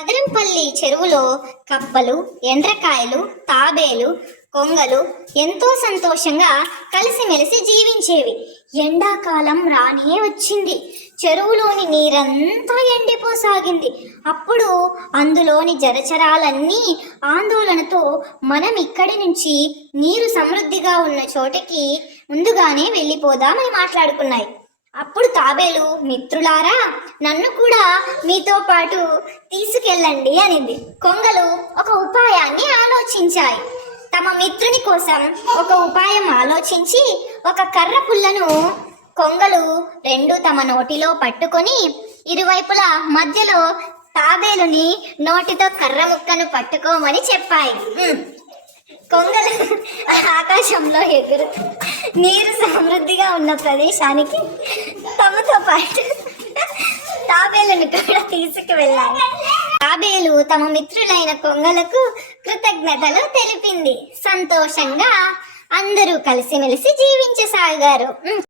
కదిరింపల్లి చెరువులో కప్పలు, ఎండ్రకాయలు, తాబేలు, కొంగలు ఎంతో సంతోషంగా కలిసిమెలిసి జీవించేవి. ఎండాకాలం రానే వచ్చింది. చెరువులోని నీరంతా ఎండిపోసాగింది. అప్పుడు అందులోని జలచరాలన్నీ ఆందోళనతో మనం ఇక్కడి నుంచి నీరు సమృద్ధిగా ఉన్న చోటకి ముందుగానే వెళ్ళిపోదామని మాట్లాడుకున్నాయి. అప్పుడు తాబేలు, మిత్రులారా, నన్ను కూడా మీతో పాటు తీసుకెళ్ళండి అనింది. కొంగలు ఒక ఉపాయాన్ని ఆలోచించాయి. తమ మిత్రుని కోసం ఒక ఉపాయం ఆలోచించి ఒక కర్ర పుల్లను కొంగలు రెండు తమ నోటిలో పట్టుకొని ఇరువైపులా మధ్యలో తాబేలుని నోటితో కర్ర ముక్కను పట్టుకోమని చెప్పాయి. కొంగలు ఆకాశంలో ఎగురు నీరు సమృద్ధిగా ఉన్న ప్రదేశానికి తమతో పాటు తాబేలును కూడా తీసుకువెళ్ళాయి. తాబేలు తమ మిత్రులైన కొంగలకు కృతజ్ఞతలు తెలిపింది. సంతోషంగా అందరూ కలిసిమెలిసి జీవించసాగారు.